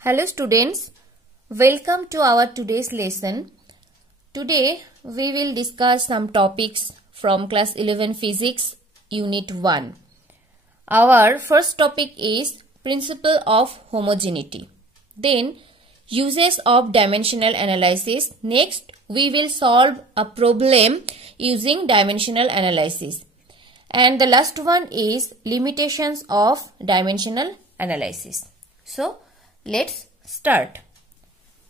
Hello students, welcome to our today's lesson. Today we will discuss some topics from class 11 physics unit 1. Our first topic is principle of homogeneity. Then uses of dimensional analysis. Next we will solve a problem using dimensional analysis. And the last one is limitations of dimensional analysis. So let's start.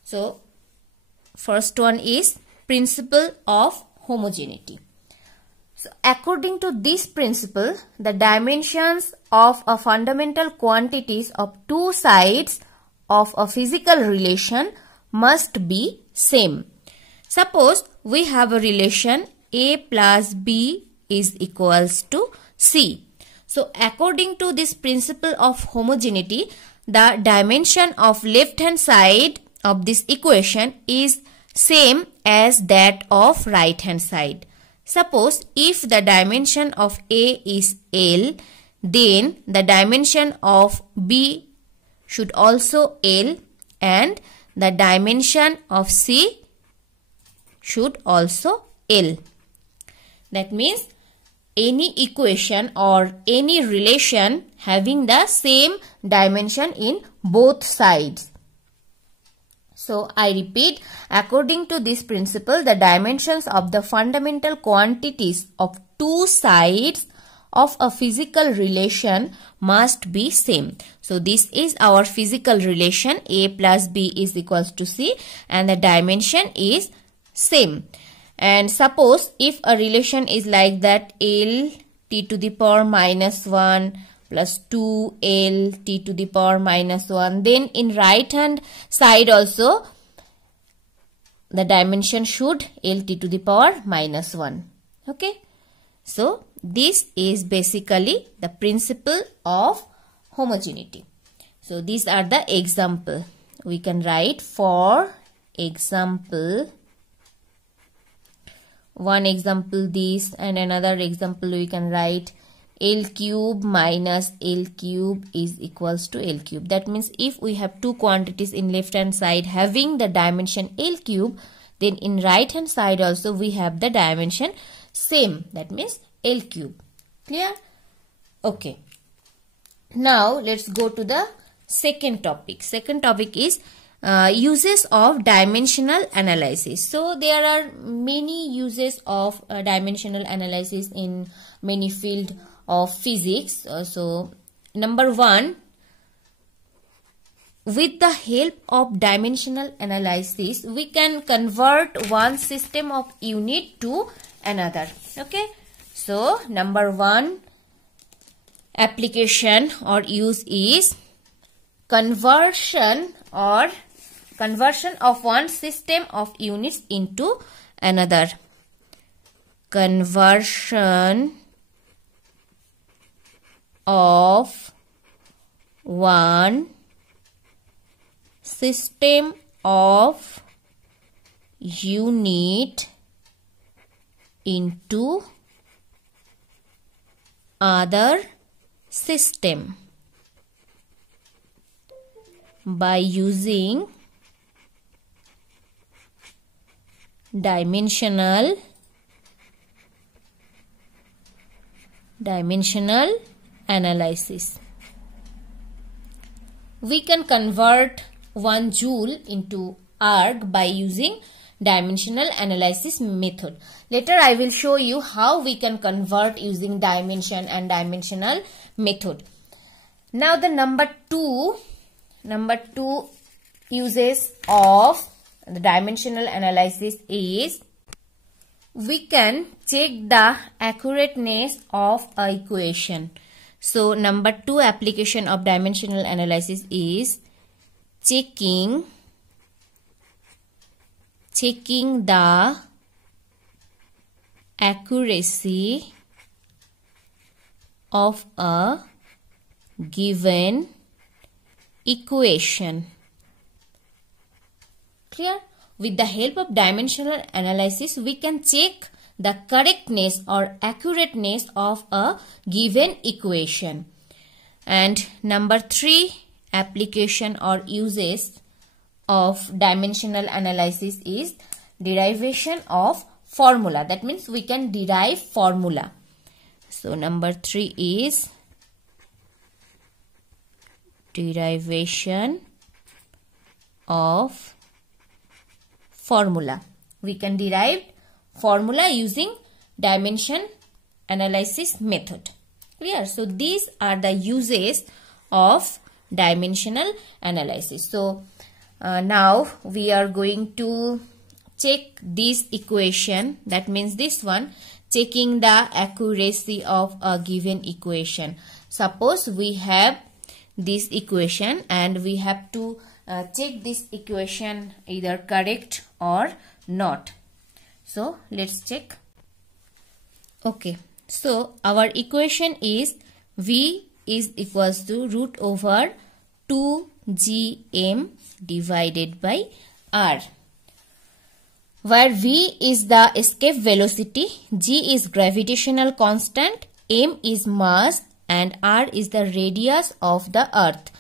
So first one is principle of homogeneity. So according to this principle, the dimensions of a fundamental quantities of two sides of a physical relation must be same. Suppose we have a relation A plus B is equals to C. So according to this principle of homogeneity, the dimension of left hand side of this equation is same as that of right hand side. Suppose if the dimension of A is L, then the dimension of B should also L and the dimension of C should also L. That means any equation or any relation having the same dimension in both sides. So I repeat, according to this principle, the dimensions of the fundamental quantities of two sides of a physical relation must be same. So this is our physical relation, A plus B is equals to C, and the dimension is same. And suppose if a relation is like that, L t to the power minus 1 plus 2L t to the power minus 1, then in right hand side also the dimension should L t to the power minus 1. Okay. So this is basically the principle of homogeneity. So these are the example. We can write for example. One example this, and another example we can write L cube minus L cube is equals to L cube. That means if we have two quantities in left hand side having the dimension L cube, then in right hand side also we have the dimension same, that means L cube. Clear? Okay. Now let's go to the second topic. Second topic is uses of dimensional analysis. So there are many uses of dimensional analysis in many field of physics. So number one, with the help of dimensional analysis, we can convert one system of unit to another. Okay. So number one application or use is conversion of one system of units into another. Conversion of one system of unit into other system by using dimensional analysis. We can convert 1 joule into arc by using dimensional analysis method. Later I will show you how we can convert using dimension and dimensional method. Now the number two uses of the dimensional analysis is we can check the accurateness of a equation. So number two application of dimensional analysis is checking the accuracy of a given equation. Clear? With the help of dimensional analysis, we can check the correctness or accurateness of a given equation. And number 3 application or uses of dimensional analysis is derivation of formula. That means we can derive formula. So number 3 is derivation of formula. We can derive formula using dimension analysis method. Clear? So these are the uses of dimensional analysis. So now we are going to check this equation. That means this one, checking the accuracy of a given equation. Suppose we have this equation and we have to check this equation either correct or not. So let's check. Okay, so our equation is V is equals to root over 2gm divided by r, where V is the escape velocity, g is gravitational constant, m is mass, and r is the radius of the earth.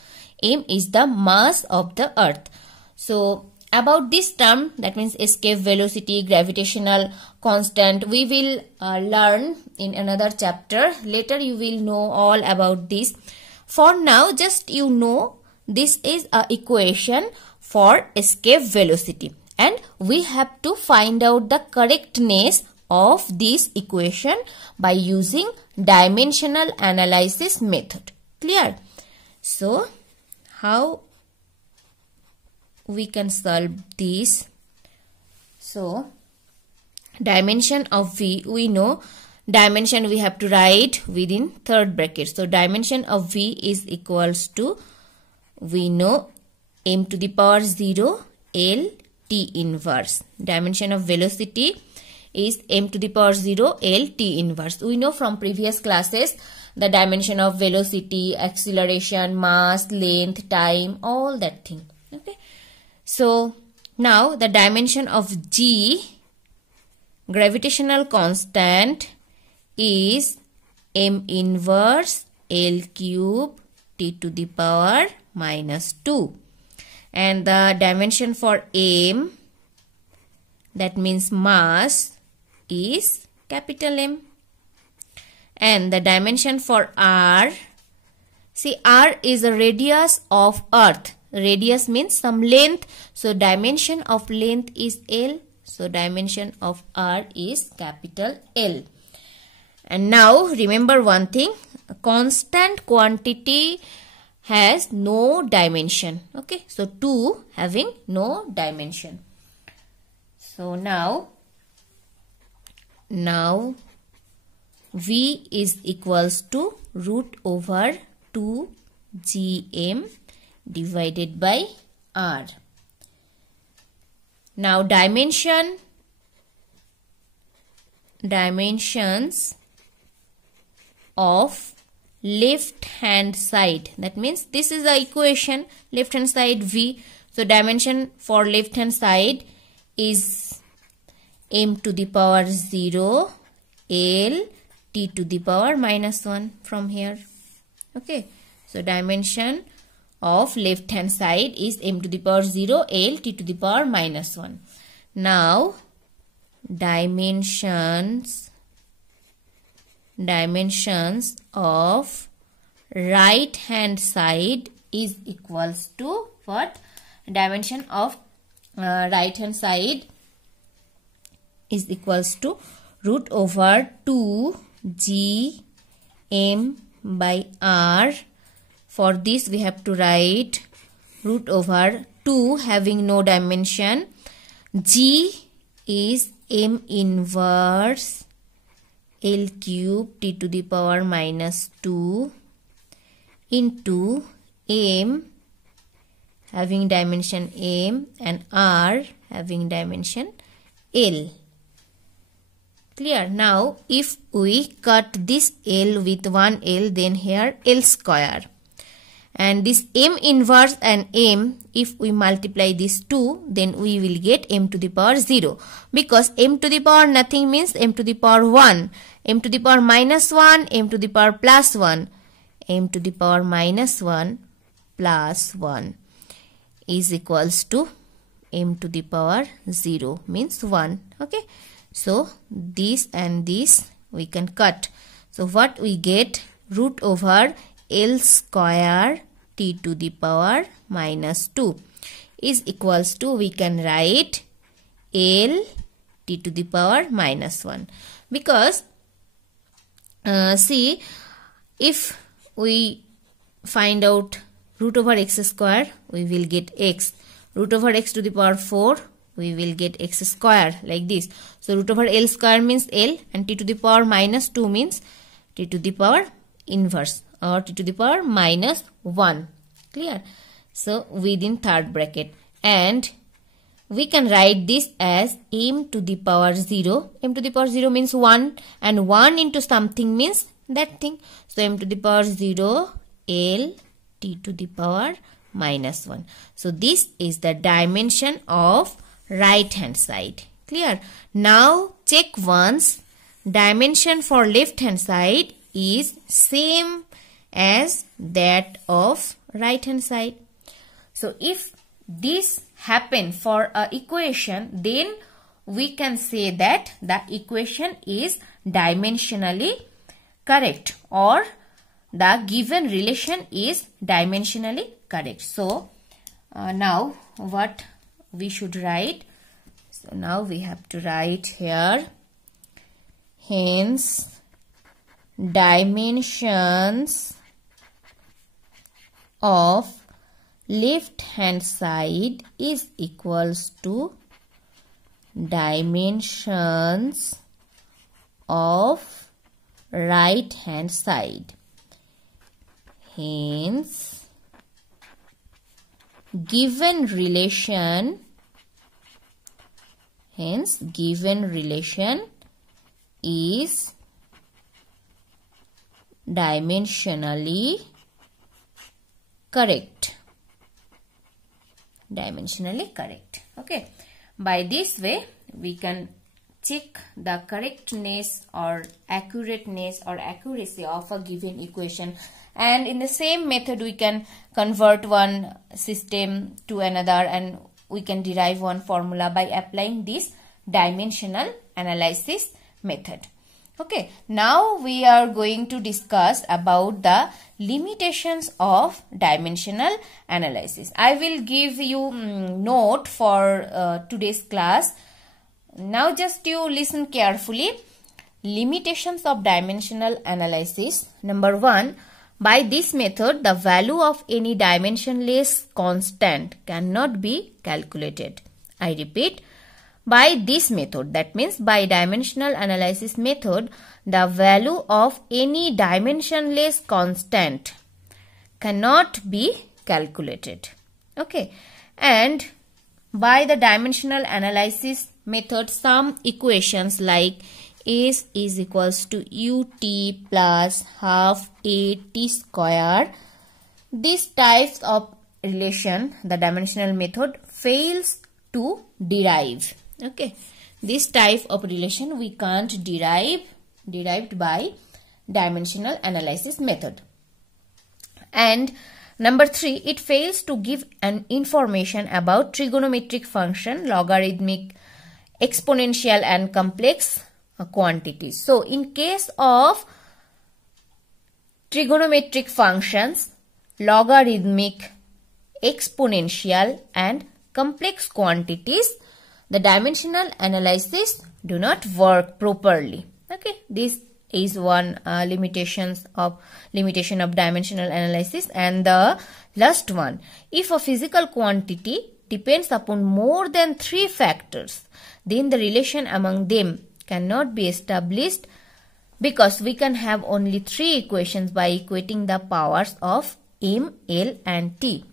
M is the mass of the earth. So about this term, that means escape velocity, gravitational constant, we will learn in another chapter. Later you will know all about this. For now, just you know this is a equation for escape velocity, and we have to find out the correctness of this equation by using dimensional analysis method. Clear? So how we can solve this? So dimension of V, we know dimension we have to write within third bracket. So dimension of V is equals to, we know, m to the power 0 L T inverse. Dimension of velocity is m to the power 0 L T inverse. We know from previous classes the dimension of velocity, acceleration, mass, length, time, all that thing. Okay. So now the dimension of G, gravitational constant, is m inverse L cube T to the power minus 2. And the dimension for m, that means mass, is capital M. And the dimension for r, see, r is a radius of earth. Radius means some length. So dimension of length is L. So dimension of r is capital L. And now remember one thing, a constant quantity has no dimension. Okay, so 2 having no dimension. So now V is equals to root over 2gm divided by r. Now dimensions of left hand side, that means this is the equation, left hand side V. So dimension for left hand side is m to the power 0 L T to the power minus 1 from here. Okay, so dimension of left hand side is m to the power 0 L T to the power minus 1. Now dimensions of right hand side is equals to what? Dimension of right hand side is equals to root over 2gm by r. For this we have to write root over 2 having no dimension. G is m inverse L cube T to the power minus 2 into m having dimension m and r having dimension L. Clear? Now if we cut this L with one L, then here L square. And this m inverse and m, if we multiply these two, then we will get m to the power 0. Because m to the power nothing means m to the power 1. M to the power minus 1, m to the power plus 1. M to the power minus 1 plus 1 is equals to m to the power 0 means 1. Okay, so this and this we can cut. So what we get, root over L square t to the power minus 2 is equals to, we can write L t to the power minus 1, because see, if we find out root over x square, we will get x. Root over x to the power 4, we will get x square, like this. So root over L square means L, and t to the power minus 2 means t to the power inverse, or t to the power minus 1. Clear? So within third bracket, and we can write this as m to the power 0. M to the power 0 means 1, and 1 into something means that thing. So m to the power 0 L t to the power minus 1. So this is the dimension of right hand side. Clear? Now check once. Dimension for left hand side is same as that of right hand side. So if this happen for a equation, then we can say that the equation is dimensionally correct, or the given relation is dimensionally correct. So now what we should write? So now we have to write here, hence dimensions of left hand side is equals to dimensions of right hand side. Hence given relation is dimensionally correct. Okay, by this way we can check the correctness or accurateness or accuracy of a given equation, and in the same method we can convert one system to another, and we can derive one formula by applying this dimensional analysis method. Okay, now we are going to discuss about the limitations of dimensional analysis. I will give you note for today's class. Now just you listen carefully. Limitations of dimensional analysis. Number 1, by this method the value of any dimensionless constant cannot be calculated. I repeat, by this method, that means by dimensional analysis method, the value of any dimensionless constant cannot be calculated. Okay, and by the dimensional analysis method, some equations like S is equals to ut plus half at square, these types of relation the dimensional method fails to derive. Okay, this type of relation we can't derived by dimensional analysis method. And number 3, it fails to give an information about trigonometric function, logarithmic, exponential and complex quantities. So in case of trigonometric functions, logarithmic, exponential and complex quantities, the dimensional analysis do not work properly. Okay, this is one limitation of dimensional analysis. And the last one, if a physical quantity depends upon more than 3 factors, then the relation among them cannot be established, because we can have only 3 equations by equating the powers of m, l and t.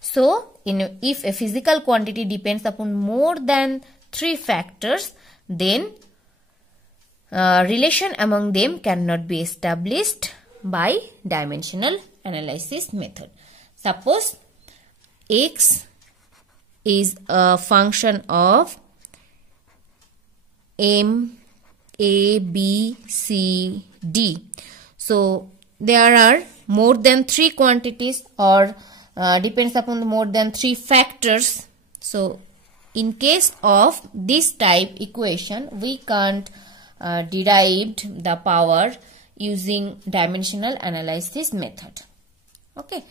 So if a physical quantity depends upon more than 3 factors, then relation among them cannot be established by dimensional analysis method. Suppose x is a function of m, a, b, c, d. So there are more than 3 quantities, or depends upon more than 3 factors. So in case of this type equation, we can't derive the power using dimensional analysis method. Okay,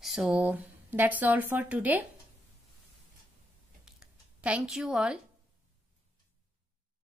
so that's all for today. Thank you all.